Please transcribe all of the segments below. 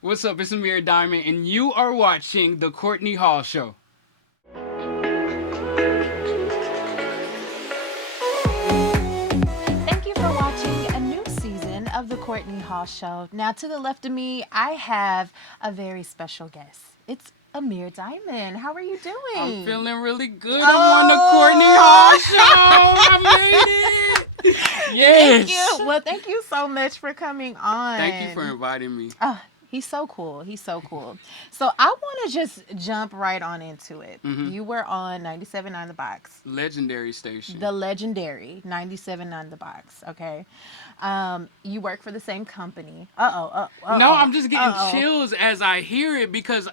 What's up? It's Amir Diamond, and you are watching The Courtney Hall Show. Thank you for watching a new season of the Courtney Hall Show. Now, to the left of me, I have a very special guest. It's Amir Diamond. How are you I'm doing? feeling really good. I'm on The Courtney Hall Oh, Show. I made it. thank you. Yes. Well, thank you so much for coming Thank you for on. inviting me. Oh, he's so cool. He's so cool. So I want to just jump right on into it. You were on 97.9 The Box, Legendary station. the legendary 97.9 The Box. Okay. You work for the same company. No, I'm just getting Uh chills as I hear it because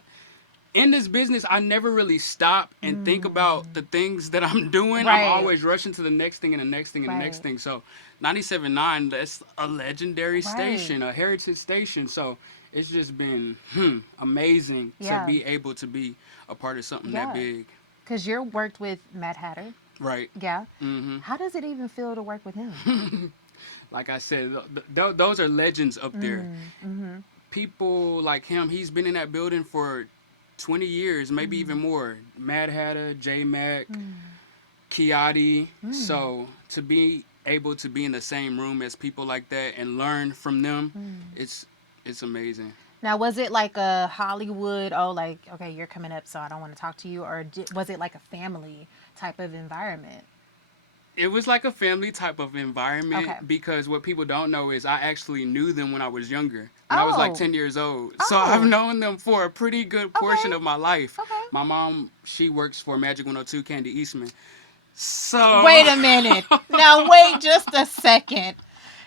in this business, I never really stop and think about the things that I'm oh. doing. I'm Right. always rushing to the next thing and the next thing and the next Right. thing. So 97.9, that's a legendary Right. station, a heritage station. So it's just been amazing to Yeah. be able to be a part of something that Yeah. big. Because you're worked with Madd Hatter. Right. Yeah. hmm How does it even feel to work with him? Like I said, those are legends up there. People like him, he's been in that building for 20 years, maybe even more. Madd Hatta, J-Mac, Kiati. So to be able to be in the same room as people like that and learn from them, it's it's amazing. Now, was it like a Hollywood, oh, like, okay, you're coming up, so I don't want to talk to you? Or was it like a family type of environment? It was like a family type of environment Okay. because what people don't know is I actually knew them when I was younger. When I was like Oh, 10 years old. So I've oh, known them for a pretty good portion okay, of my life. okay. My mom, she works for Magic 102 Candy Eastman. So Wait a minute. Now, wait just a second.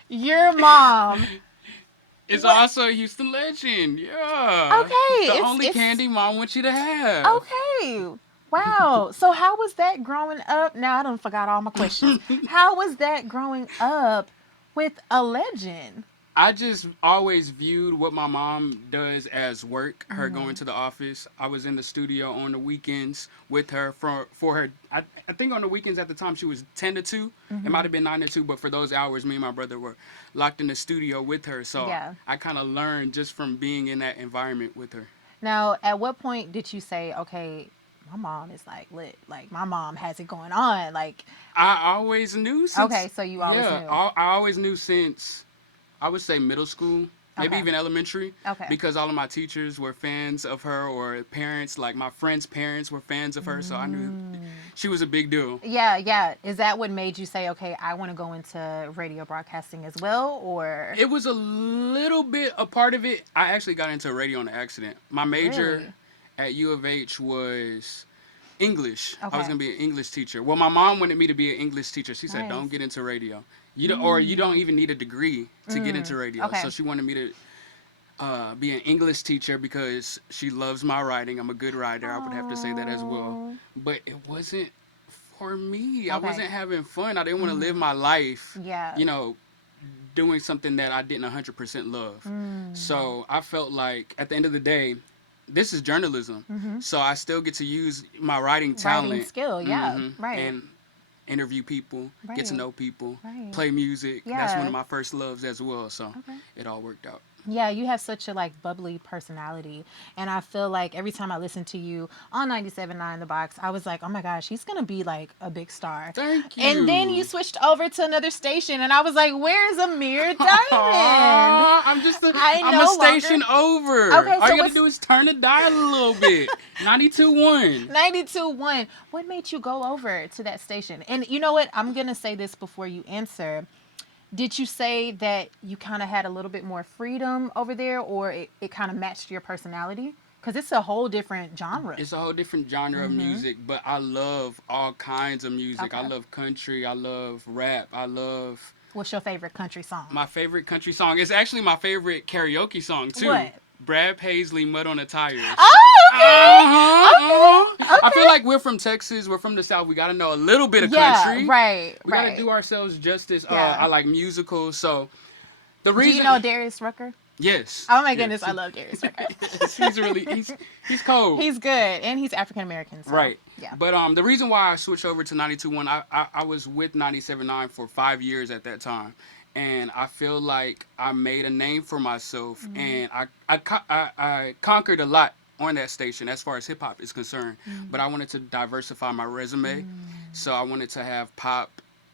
Your mom, it's what? also a Houston legend. Yeah. Okay, The it's, only it's, candy mom wants you to have. okay. Wow. So, how was that growing up? Now, I don't forgot all my questions. How was that growing up with a legend? I just always viewed what my mom does as work, her going to the office. I was in the studio on the weekends with her for her. I think on the weekends at the time she was 10 to 2. It might have been 9 to 2, but for those hours, me and my brother were locked in the studio with her. So Yeah. I kind of learned just from being in that environment with her. Now, at what point did you say, okay, my mom is like lit, like my mom has it going on, like, I always knew since, okay, so you always yeah, knew. I always knew since I would say middle school, maybe Okay. even elementary, Okay. because all of my teachers were fans of her, or parents, like my friends' parents were fans of her, so I knew she was a big deal. Yeah, yeah. Is that what made you say, okay, I want to go into radio broadcasting as well, or It was a little bit a part of it. I actually got into radio on an accident. My major really? at U of H was English. I was Okay. gonna be an English teacher. Well, my mom wanted me to be an English teacher. She said, Nice. "Don't get into radio. You don't, or you don't even need a degree to get into radio." Okay. So she wanted me to be an English teacher because she loves my writing. I'm a good writer. I would have to say that as well. Oh. But it wasn't for me. I Okay. wasn't having fun. I didn't want to live my life, Yeah. you know, doing something that I didn't 100% love. So I felt like at the end of the day, this is journalism. So I still get to use my writing Writing talent, skill. Yeah. Right. and interview people, get to Right. know people, Right. play music. That's one Yeah. of my first loves as well. So Okay. it all worked out. Yeah, you have such a like bubbly personality, and I feel like every time I listen to you on 97.9 The Box, I was like, oh my gosh, he's gonna be like a big star. Thank And then you you. switched over to another station, and I was like, where's Amir Diamond? Aw, I'm just I I'm a no longer. station over. Okay, All so you gotta what's do is turn the dial a little bit. 92.1. 92.1? What made you go over to that station? And you know what? I'm gonna say this before you answer. Did you say that you kind of had a little bit more freedom over there, or it kind of matched your personality? Because it's a whole different genre. It's a whole different genre of music, but I love all kinds of music. I Okay. love country. I love rap. I love What's your favorite country song? my favorite country song. It's actually my favorite karaoke song too. What? Brad Paisley, "Mud on the Tires." Oh, okay. I feel Okay. like we're from Texas. We're from the South. We got to know a little bit of Yeah, country. right, We got to right. do ourselves justice. Yeah. I like musicals. So the Do you reason, know Darius Rucker? yes, Oh my goodness, yes, I love Darius Rucker. yes, he's cold. He's good, and he's African American. So, Right. yeah. But the reason why I switched over to 92.1, I was with 97.9 for 5 years at that time. and I feel like I made a name for myself, and I conquered a lot on that station as far as hip hop is concerned. But I wanted to diversify my resume, so I wanted to have pop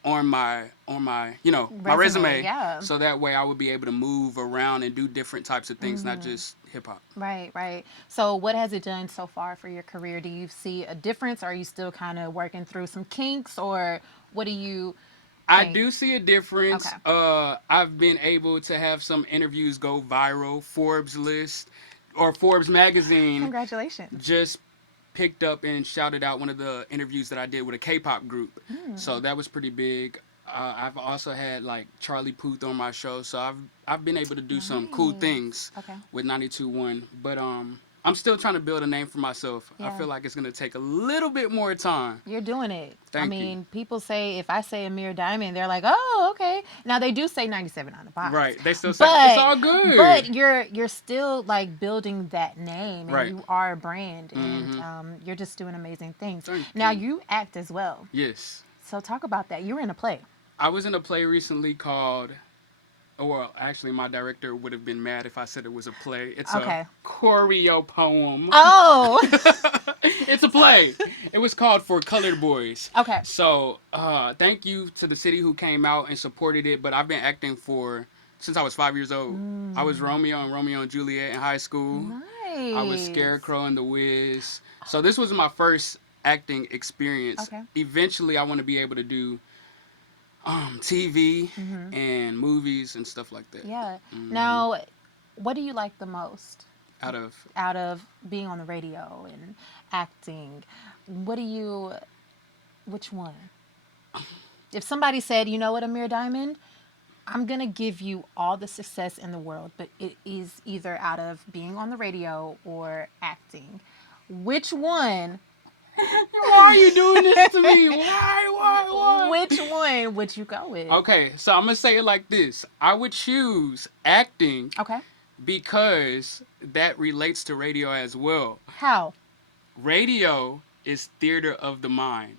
on my my Resume, resume, yeah. so that way I would be able to move around and do different types of things, not just hip hop. Right, right. So, what has it done so far for your career? Do you see a difference? Are you still kind of working through some kinks, or what do you I think? do see a difference. Okay. I've been able to have some interviews go viral. Forbes list or Forbes magazine Congratulations. just picked up and shouted out one of the interviews that I did with a K-pop group. So that was pretty big. I've also had like Charlie Puth on my show, so I've been able to do some cool Nice. things Okay. with 92.1. But I'm still trying to build a name for myself. I Yeah. feel like it's gonna take a little bit more time. You're doing it. I Thank you. mean, people say if I say Amir Diamond, they're like, "Oh, okay." Now they do say 97 on the box. Right? They still say it's But all good. you're still like building that name, and Right. you are a brand, and Mm-hmm. you're just doing amazing things. Thank Now you. you act as well. Yes. So talk about that. You were in a play. I was in a play recently called. Well, actually, my director would have been mad if I said it was a play. It's a Okay. choreo poem. Oh. It's a play. It was called For Colored Boys. Okay. So, thank you to the city who came out and supported it. But I've been acting since I was 5 years old. I was Romeo and Romeo and Juliet in high school. I was Nice. Scarecrow in The Wiz. So this was my first acting experience. Okay. Eventually, I want to be able to do TV and movies and stuff like that. Yeah. Now, what do you like the most Out of out of being on the radio and acting? What do you, which one? If somebody said, you know what, Amir Diamond, I'm going to give you all the success in the world, but it is either out of being on the radio or acting. Which one, why are you doing this to me? Why? which one would you go with? Okay, so I'm gonna say it like this. I would choose acting Okay. because that relates to radio as well. How? Radio is theater of the mind.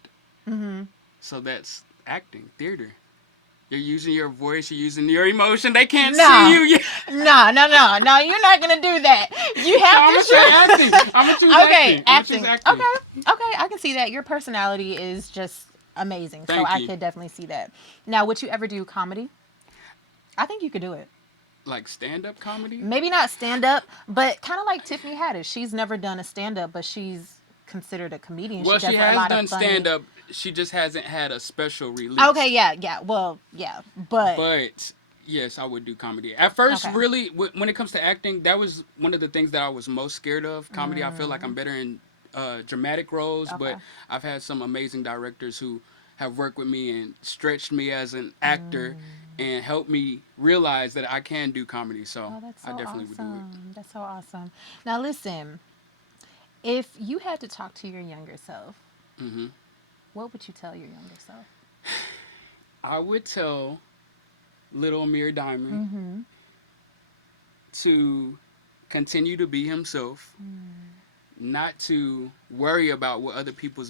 So that's acting, theater. You're using your voice, you're using your emotion. They can't No. see you. Yeah. No, you're not going to do that. You So have I'm to gonna say acting. I'm gonna choose Okay, acting. I'm acting. gonna choose acting. Okay, I can see that. Your personality is just amazing. So Thank I you. could definitely see that. Now, would you ever do comedy? I think you could do it. Like stand-up comedy? Maybe not stand up, but kind of like Tiffany Haddish. She's never done a stand up, but she's considered a comedian. Well, she does she a has lot done of funny. stand-up. She just hasn't had a special release. Okay, yeah. Well, yeah, But yes, I would do comedy. At first, Okay. really, when it comes to acting, that was one of the things that I was most scared of. Comedy, I feel like I'm better in dramatic roles, but Okay. I've had some amazing directors who have worked with me and stretched me as an actor and helped me realize that I can do comedy. So, Oh, that's so I definitely would do awesome. That's so awesome. Now, listen, if you had to talk to your younger self, it. what would you tell your younger self? I would tell little Amir Diamond to continue to be himself, not to worry about what other people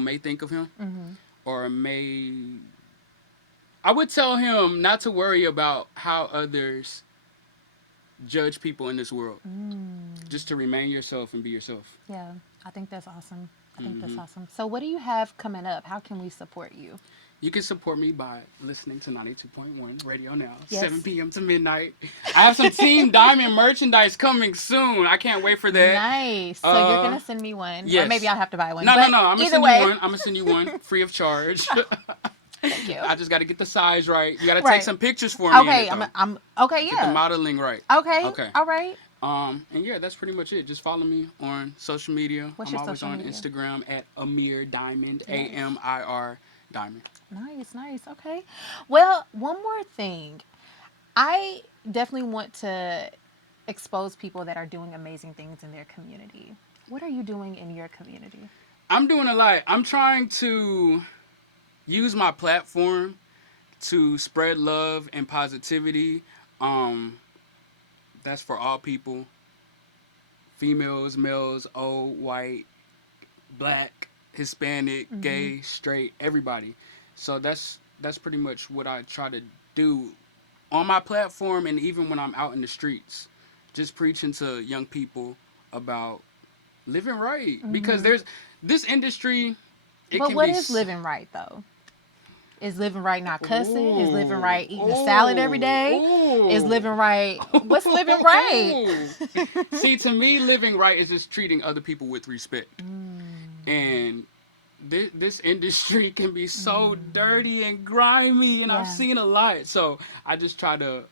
may think of him, or may. I would tell him not to worry about how others judge people in this world. Just to remain yourself and be yourself. Yeah, I think that's awesome. I think that's awesome. So, what do you have coming up? How can we support you? You can support me by listening to 92.1 Radio Now, Yes. 7 p.m. to midnight. I have some Team Diamond merchandise coming soon. I can't wait for that. Nice. So you're gonna send me one, or yes. maybe I'll have to buy one. No, But I'm gonna either send way, you one. I'm gonna send you one free of charge. Thank you. I just got to get the size right. You got to Right. take some pictures for me. Okay, in it, though. I'm okay. Get the Yeah. modeling right. Okay. Okay. All right. And yeah, that's pretty much it. Just follow me on social media. What's I'm your always social on media? Instagram at Amir Diamond, Yes. AMIR Diamond. Nice. Okay. Well, one more thing. I definitely want to expose people that are doing amazing things in their community. What are you doing in your community? I'm doing a lot. I'm trying to use my platform to spread love and positivity. That's for all people. Females, males, old, white, black, Hispanic, gay, straight, everybody. So that's pretty much what I try to do on my platform and even when I'm out in the streets, just preaching to young people about living right. Because there's this industry, it But can what be is living right though? Is living right not cussing? Is living Ooh, right eating a salad every day? Is ooh. living right? What's living right? See, to me, living right is just treating other people with respect. And this industry can be so dirty and grimy, and I've Yeah. seen a lot. So I just try to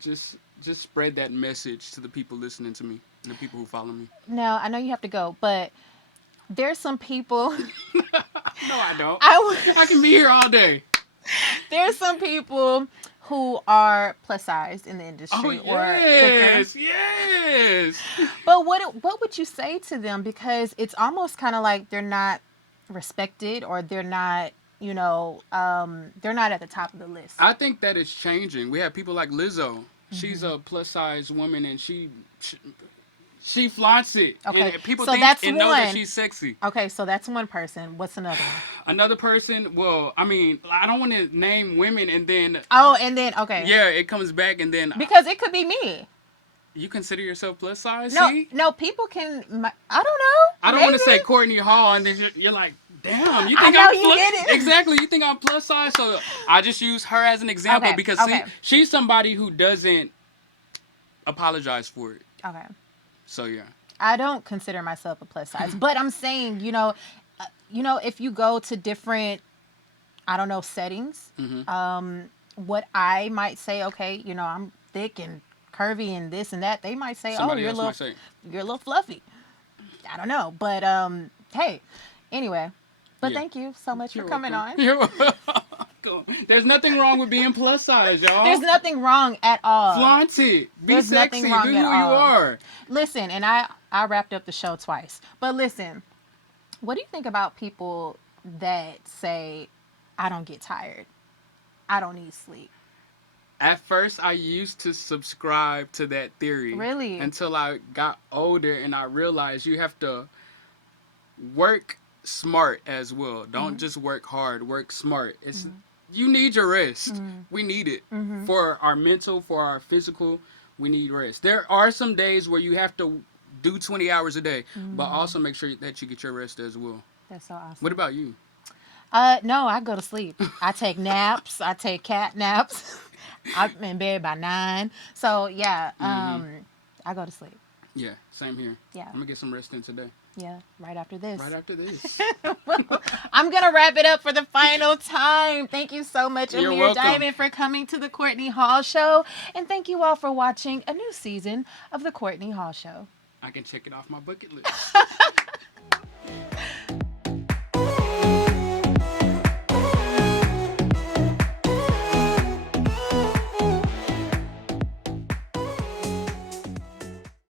just spread that message to the people listening to me and the people who follow me. Now I know you have to go, but there's some people. No, I don't. I I can be here all day. there's some people who are plus sized in the Oh industry or thicker. yes, yes. But what would you say to them? Because it's almost kind of like they're not respected or they're not, they're not at the top of the list. I think that it's changing. We have people like Lizzo. She's a plus size woman, and she flaunts it. Okay, And people so think that's and know that one. she's sexy. Okay, so that's one person. What's another one? Another person, well, I mean, I don't want to name women, and then Oh, and then okay. yeah, it comes back, and then Because it could be me. you consider yourself plus size. No, See, no, people can. I don't know. I don't want to say Maybe. Courtney Hall, and then you're like, damn, you I think know I'm you did it. Exactly, you think I'm plus size? So I just use her as an example Okay, because okay. see, she's somebody who doesn't apologize for it. Okay. So yeah. I don't consider myself a plus size, but I'm saying, if you go to different, I don't know, settings, what I might say, okay, I'm thick and curvy and this and that. They might say, Somebody you're else might say. you're a little fluffy. I don't know, but hey, anyway. But Yeah. thank you so much You're for coming welcome. on. You're welcome. There's nothing wrong with being plus size, y'all. There's nothing wrong at all. Flaunt it. Be There's sexy. nothing wrong Be who at you all. are. Listen, and I wrapped up the show twice. But listen, what do you think about people that say, I don't get tired? I don't need sleep. At first, I used to subscribe to that theory. Really? Until I got older and I realized you have to work smart as well. Don't just work hard. Work smart. You need your rest. We need it. For our mental, for our physical, we need rest. There are some days where you have to do 20 hours a day, but also make sure that you get your rest as well. That's so awesome. What about you? No, I go to sleep. I take naps. I take cat naps. I'm in bed by 9. So yeah, I go to sleep. Yeah, same here. Yeah. I'm gonna get some rest in today. Yeah, right after this. Right after this. I'm going to wrap it up for the final time. Thank you so much, You're Amir welcome. Diamond, for coming to the Courtney Hall Show. And thank you all for watching a new season of the Courtney Hall Show. I can check it off my bucket list.